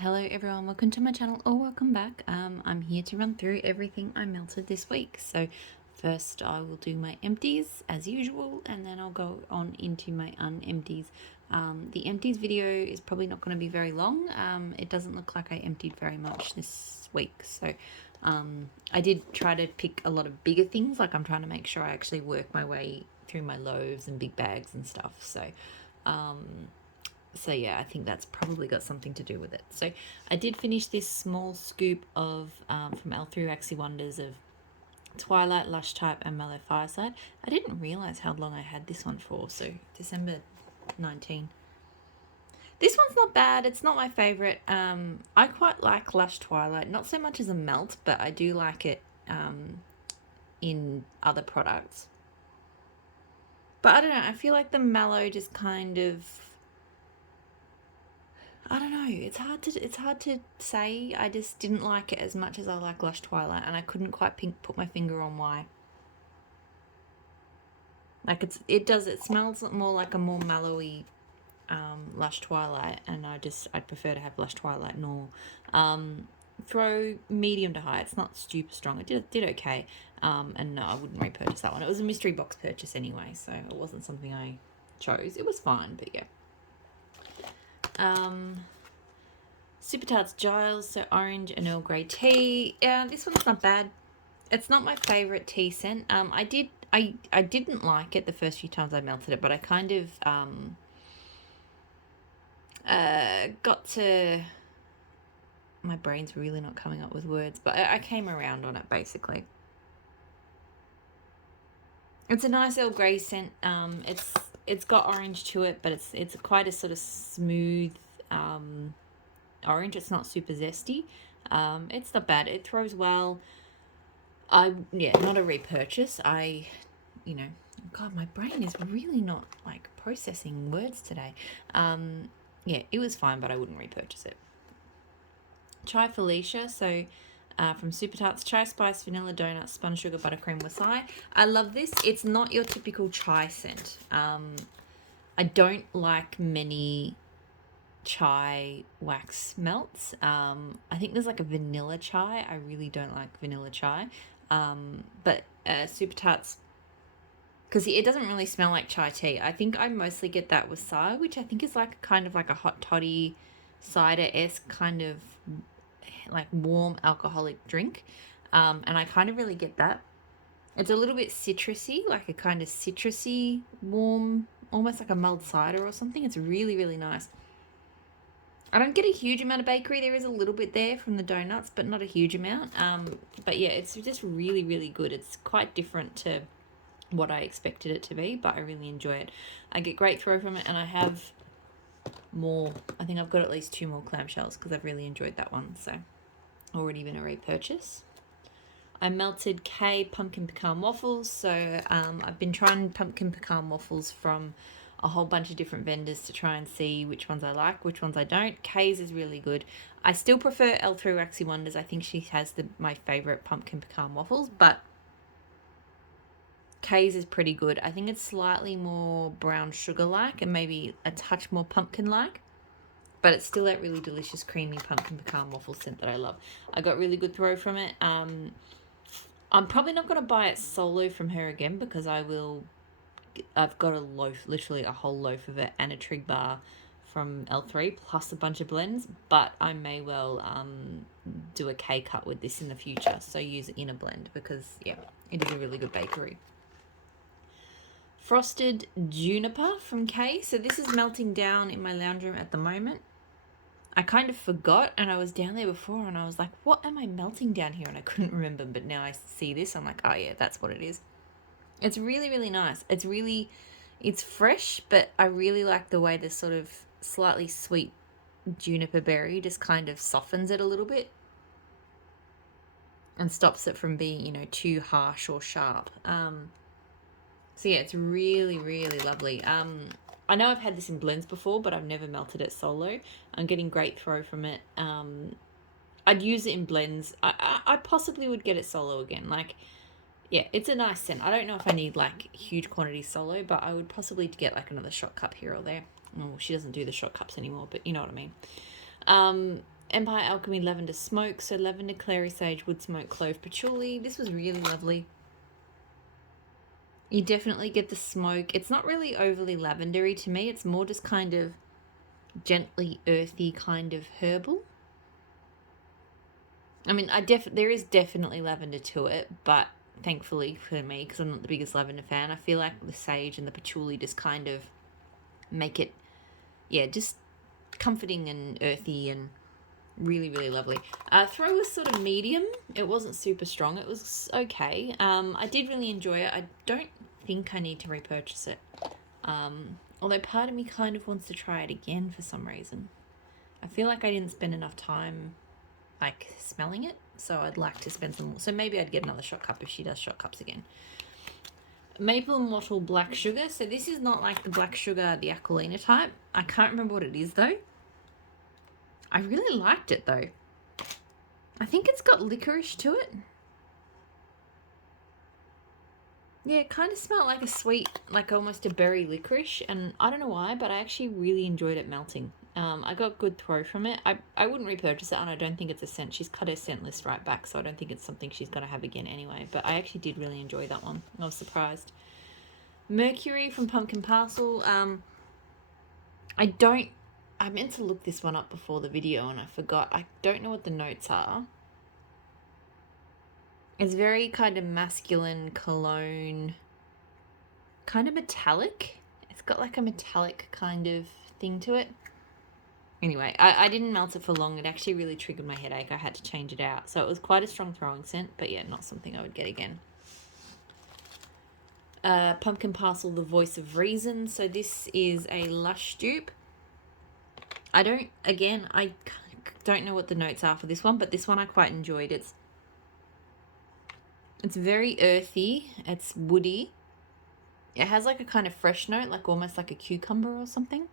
Hello everyone, welcome to my channel or welcome back. I'm here to run through everything I melted this week. So first I will do my empties as usual, and then I'll go on into my unempties. The empties video is probably not going to be very long. It doesn't look like I emptied very much this week. So I did try to pick a lot of bigger things, like I'm trying to make sure I actually work my way through my loaves and big bags and stuff. So yeah, I think that's probably got something to do with it. So I did finish this small scoop of from L3 Waxy Wonders of Twilight, Lush Type and Mellow Fireside. I didn't realise how long I had this one for, so December 19. This one's not bad. It's not my favourite. I quite like Lush Twilight, not so much as a melt, but I do like it in other products. But I don't know, I feel like the Mallow just kind of, I don't know. It's hard to say. I just didn't like it as much as I like Lush Twilight, and I couldn't quite put my finger on why. Like it smells more like a more mellowy Lush Twilight, and I'd prefer to have Lush Twilight normal. Throw medium to high. It's not super strong. It did okay. And no, I wouldn't repurchase that one. It was a mystery box purchase anyway, so it wasn't something I chose. It was fine, but yeah. Super Tarts Giles, so orange and Earl Grey tea. Yeah, this one's not bad. It's not my favourite tea scent. I didn't like it the first few times I melted it, but I kind of got to, my brain's really not coming up with words, but I came around on it basically. It's a nice Earl Grey scent. It's got orange to it, but it's quite a sort of smooth orange. It's not super zesty. It's not bad. It throws well. Not a repurchase. God, my brain is really not like processing words today. It was fine, but I wouldn't repurchase it. Chai Felicia, so from Super Tarts, chai spice, vanilla donut, spun sugar, buttercream, wasai. I love this. It's not your typical chai scent. I don't like many chai wax melts. I think there's like a vanilla chai. I really don't like vanilla chai. But Super Tarts, because it doesn't really smell like chai tea. I think I mostly get that wasai, which I think is like kind of like a hot toddy cider-esque kind of like warm alcoholic drink. And I kind of really get that. It's a little bit citrusy, like a kind of citrusy, warm, almost like a mulled cider or something. It's really, really nice. I don't get a huge amount of bakery. There is a little bit there from the donuts, but not a huge amount. But yeah, it's just really, really good. It's quite different to what I expected it to be, but I really enjoy it. I get great throw from it, and I have more. I think I've got at least 2 more clamshells because I've really enjoyed that one. So already been a repurchase. I melted K pumpkin pecan waffles. So I've been trying pumpkin pecan waffles from a whole bunch of different vendors to try and see which ones I like, which ones I don't. K's is really good. I still prefer L3 Waxy Wonders. I think she has my favourite pumpkin pecan waffles, but K's is pretty good. I think it's slightly more brown sugar-like and maybe a touch more pumpkin-like, but it's still that really delicious creamy pumpkin pecan waffle scent that I love. I got really good throw from it. I'm probably not going to buy it solo from her again because I've got a loaf, literally a whole loaf of it, and a trig bar from L3 plus a bunch of blends, but I may well do a K cut with this in the future, so use it in a blend because yeah, it is a really good bakery. Frosted Juniper from K. So this is melting down in my lounge room at the moment. I kind of forgot, and I was down there before and I was like, what am I melting down here? And I couldn't remember, but now I see this, I'm like, oh yeah, that's what it is. It's really, really nice. It's fresh, but I really like the way this sort of slightly sweet juniper berry just kind of softens it a little bit and stops it from being, too harsh or sharp. So yeah, it's really, really lovely. I know I've had this in blends before, but I've never melted it solo. I'm getting great throw from it. I'd use it in blends. I possibly would get it solo again. Like, yeah, it's a nice scent. I don't know if I need like huge quantities solo, but I would possibly get like another shot cup here or there. Oh, she doesn't do the shot cups anymore, but you know what I mean. Empire Alchemy Lavender Smoke. So lavender, clary sage, wood smoke, clove, patchouli. This was really lovely. You definitely get the smoke. It's not really overly lavendery to me. It's more just kind of gently earthy, kind of herbal. I mean, there is definitely lavender to it, but thankfully for me, because I'm not the biggest lavender fan, I feel like the sage and the patchouli just kind of make it, yeah, just comforting and earthy and really, really lovely. Throw was sort of medium. It wasn't super strong. It was okay. I did really enjoy it. I don't think I need to repurchase it. Although part of me kind of wants to try it again for some reason. I feel like I didn't spend enough time like smelling it, so I'd like to spend some more. So maybe I'd get another shot cup if she does shot cups again. Maple and wattle black sugar. So this is not like the black sugar, the Aquilina type. I can't remember what it is though. I really liked it though. I think it's got licorice to it. Yeah, it kind of smelled like a sweet, like almost a berry licorice, and I don't know why, but I actually really enjoyed it melting. I got good throw from it. I wouldn't repurchase it, and I don't think it's a scent. She's cut her scent list right back, so I don't think it's something she's going to have again anyway. But I actually did really enjoy that one. I was surprised. Mercury from Pumpkin Parcel. I meant to look this one up before the video, and I forgot. I don't know what the notes are. It's very kind of masculine cologne, kind of metallic. It's got like a metallic kind of thing to it. Anyway, I didn't melt it for long. It actually really triggered my headache. I had to change it out. So it was quite a strong throwing scent, but yeah, not something I would get again. Pumpkin Parcel, The Voice of Reason. So this is a Lush dupe. I don't know what the notes are for this one, but this one I quite enjoyed. It's very earthy. It's woody. It has like a kind of fresh note, like almost like a cucumber or something.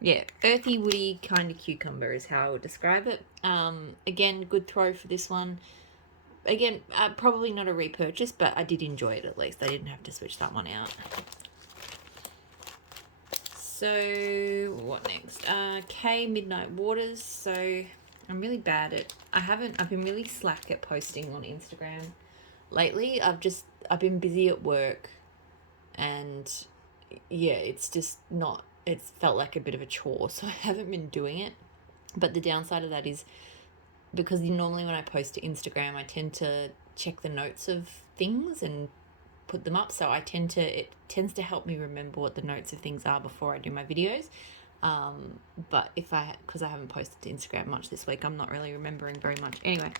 Yeah, earthy, woody kind of cucumber is how I would describe it. Again, good throw for this one. Again, probably not a repurchase, but I did enjoy it at least. I didn't have to switch that one out. So, what next? K Midnight Waters. So, I'm really bad at... I've been really slack at posting on Instagram lately. I've been busy at work, and yeah, it's just not... It's felt like a bit of a chore, so I haven't been doing it. But the downside of that is because normally when I post to Instagram, I tend to check the notes of things and put them up. So it tends to help me remember what the notes of things are before I do my videos. But because I haven't posted to Instagram much this week, I'm not really remembering very much. Anyway,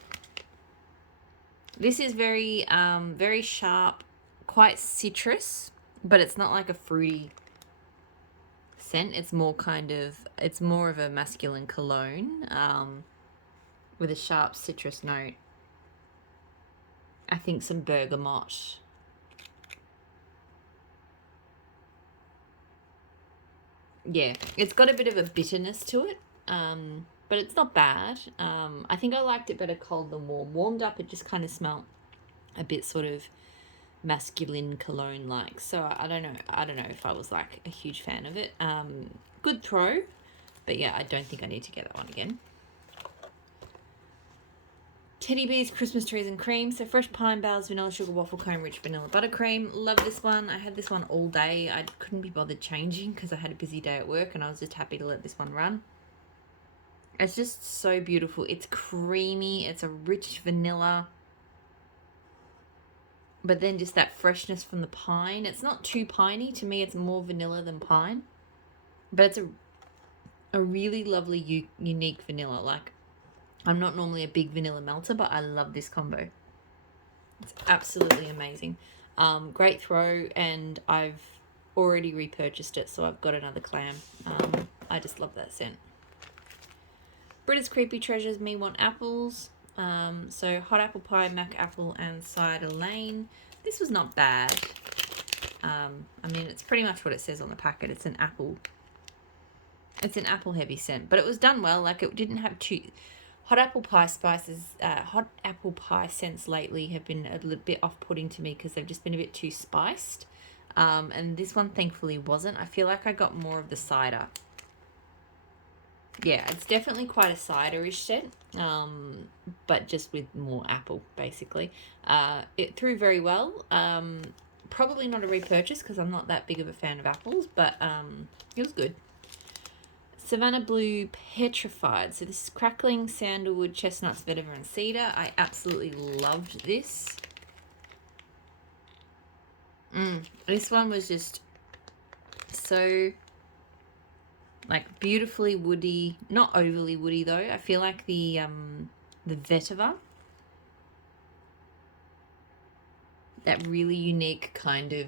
this is very, very sharp, quite citrus, but it's not like a fruity scent. It's more of a masculine cologne, with a sharp citrus note. I think some bergamot. Yeah, it's got a bit of a bitterness to it, but it's not bad. I think I liked it better cold than warm. Warmed up, it just kind of smelled a bit sort of masculine cologne like. So I don't know if I was like a huge fan of it. Good throw, but yeah, I don't think I need to get that one again. Teddy Bears, Christmas Trees and Cream. So fresh pine boughs, vanilla sugar waffle cone, rich vanilla buttercream. Love this one. I had this one all day. I couldn't be bothered changing because I had a busy day at work, and I was just happy to let this one run. It's just so beautiful. It's creamy. It's a rich vanilla, but then just that freshness from the pine. It's not too piney. To me, it's more vanilla than pine, but it's a really lovely, unique vanilla. Like, I'm not normally a big vanilla melter, but I love this combo. It's absolutely amazing. Great throw, and I've already repurchased it, so I've got another clam. I just love that scent. Britta's Creepy Treasures, Me Want Apples. So hot apple pie, mac apple, and cider lane. This was not bad. I mean, it's pretty much what it says on the packet. It's an apple heavy scent, but it was done well. Like, it didn't have too... Hot apple pie scents lately have been a little bit off-putting to me because they've just been a bit too spiced. And this one thankfully wasn't. I feel like I got more of the cider. Yeah, it's definitely quite a cider-ish scent, but just with more apple, basically. It threw very well. Probably not a repurchase because I'm not that big of a fan of apples, but it was good. Savannah Blue Petrified. So this is Crackling Sandalwood, Chestnuts, Vetiver, and Cedar. I absolutely loved this. This one was just so like beautifully woody, not overly woody though. I feel like the vetiver, that really unique kind of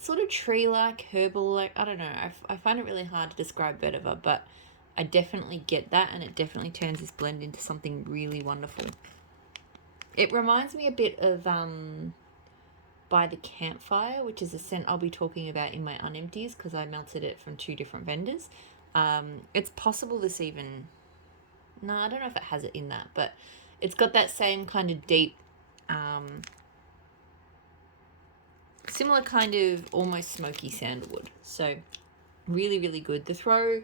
sort of tree-like, herbal-like, I don't know. I find it really hard to describe vetiver, but I definitely get that, and it definitely turns this blend into something really wonderful. It reminds me a bit of By the Campfire, which is a scent I'll be talking about in my Unempties because I melted it from 2 different vendors. It's possible this even... No, I don't know if it has it in that, but it's got that same kind of deep, similar kind of almost smoky sandalwood. So really, really good. The throw,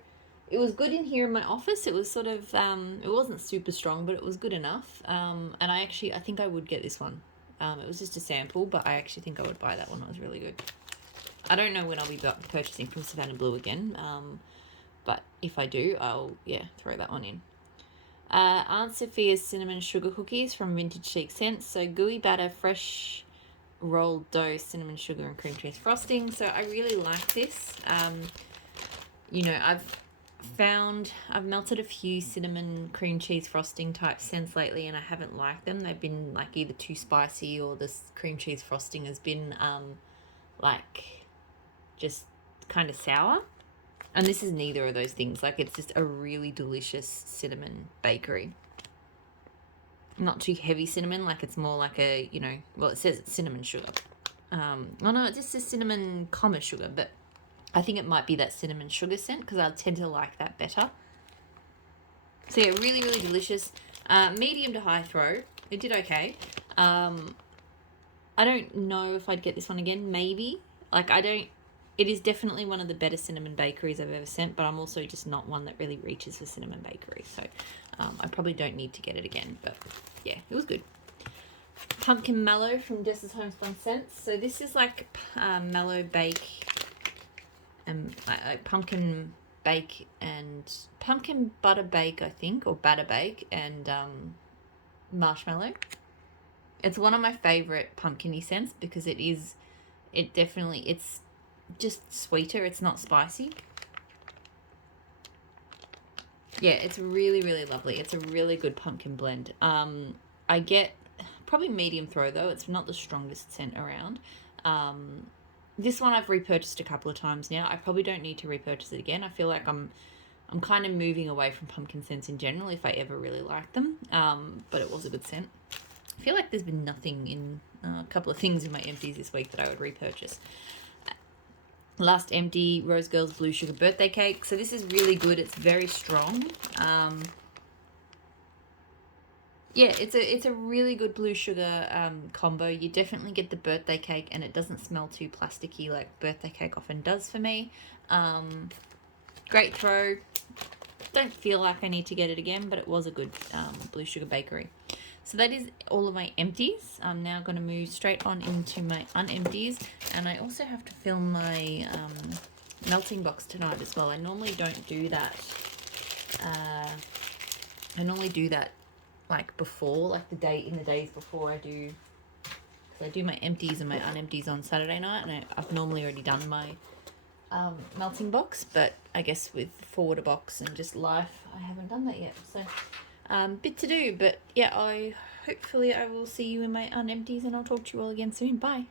it was good in here in my office. It was sort of, it wasn't super strong, but it was good enough. And I think I would get this one. It was just a sample, but I actually think I would buy that one. It was really good. I don't know when I'll be purchasing from Savannah Blue again, but if I do, I'll, throw that one in. Aunt Sophia's Cinnamon Sugar Cookies from Vintage ShakeSense. So gooey batter, fresh rolled dough, cinnamon sugar, and cream cheese frosting. So I really like this. You know, I've melted a few cinnamon cream cheese frosting type scents lately, and I haven't liked them. They've been like either too spicy, or this cream cheese frosting has been like just kind of sour. And this is neither of those things. Like, it's just a really delicious cinnamon bakery. Not too heavy cinnamon, like it's more like a, you know, well, it says it's cinnamon sugar. Oh no, it just says cinnamon comma sugar, but I think it might be that cinnamon sugar scent because I tend to like that better. So yeah, really, really delicious. Medium to high throw. It did okay. I don't know if I'd get this one again. Maybe. Like, it is definitely one of the better cinnamon bakeries I've ever sent, but I'm also just not one that really reaches for cinnamon bakery. So I probably don't need to get it again, but yeah, it was good. Pumpkin Mallow from Jess's Homespun Scents. So this is like mallow bake and like pumpkin bake and pumpkin butter bake, I think, or batter bake and marshmallow. It's one of my favorite pumpkin-y scents because it's just sweeter. It's not spicy. Yeah, it's really, really lovely. It's a really good pumpkin blend. I get probably medium throw though. It's not the strongest scent around. This one I've repurchased a couple of times now. I probably don't need to repurchase it again. I feel like I'm kind of moving away from pumpkin scents in general if I ever really like them. But it was a good scent. I feel like there's been nothing in a couple of things in my empties this week that I would repurchase. Last empty, Rose Girls Blue Sugar Birthday Cake. So this is really good. It's very strong. Yeah, it's a really good blue sugar combo. You definitely get the birthday cake, and it doesn't smell too plasticky like birthday cake often does for me. Great throw. Don't feel like I need to get it again, but it was a good blue sugar bakery. So that is all of my empties. I'm now going to move straight on into my unempties, and I also have to film my melting box tonight as well. I normally don't do that. I normally do that like before, like the days before I do, because I do my empties and my unempties on Saturday night, and I've normally already done my melting box, but I guess with forwarder box and just life, I haven't done that yet. So bit to do, but yeah, hopefully I will see you in my unempties, and I'll talk to you all again soon. Bye.